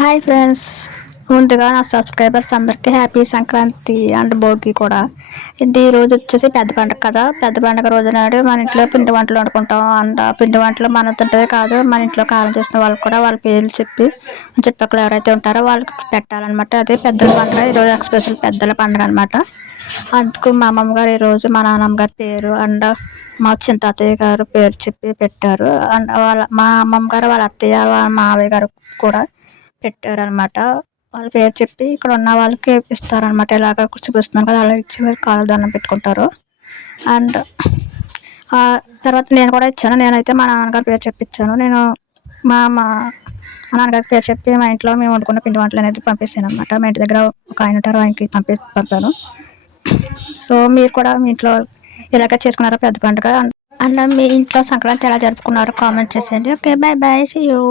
Hi friends, ముందుగా నా subscribers అందరికీ హ్యాపీ సంక్రాంతి అండ్ భోగి కూడా. ఇది ఈరోజు వచ్చేసి పెద్ద పండుగ కదా. పెద్ద పండుగ రోజు నాడు మన ఇంట్లో పిండి వంటలు వండుకుంటాం. అండ్ ఆ పిండి వంటలు మన తింటే కాదు, మన ఇంట్లో కారం చేసిన వాళ్ళకి కూడా వాళ్ళ పేర్లు చెప్పి చుట్టుపక్కల ఎవరైతే ఉంటారో వాళ్ళకి పెట్టాలన్నమాట. అదే పెద్దల పండుగ, ఈరోజు ఎక్స్పెషల్ పెద్దల పండుగ అనమాట. అందుకు మా అమ్మమ్మ గారు ఈరోజు మా నాన్నమ్మ గారి పేరు అండ్ మా చిన్న తాతయ్య గారు పేరు చెప్పి పెట్టారు. అండ్ మా అమ్మమ్మ గారు వాళ్ళ అత్తయ్య వాళ్ళ మావయ్య గారు కూడా పెట్టారనమాట. వాళ్ళ పేరు చెప్పి ఇక్కడ ఉన్న వాళ్ళకి ఇస్తారనమాట. ఇలాగ చూపిస్తున్నాను కదా, అలా ఇచ్చి వాళ్ళు కాళ్ళు దండం పెట్టుకుంటారు. అండ్ తర్వాత నేను కూడా ఇచ్చాను. నేనైతే మా నాన్నగారి పేరు చెప్పించాను. నేను మా మా మా నాన్నగారి పేరు చెప్పి మా ఇంట్లో మేము వండుకున్న పిండి వంటలు అనేది పంపిస్తాను అనమాట. మా ఇంటి దగ్గర ఒక ఆయన ఉంటారు, ఆయనకి పంపాను. సో మీరు కూడా మీ ఇంట్లో ఇలాగ చేసుకున్నారో పెద్ద పండుగ. అండ్ మీ ఇంట్లో సంక్రాంతి ఎలా జరుపుకున్నారో కామెంట్ చేసేయండి. Okay, bye bye, see you.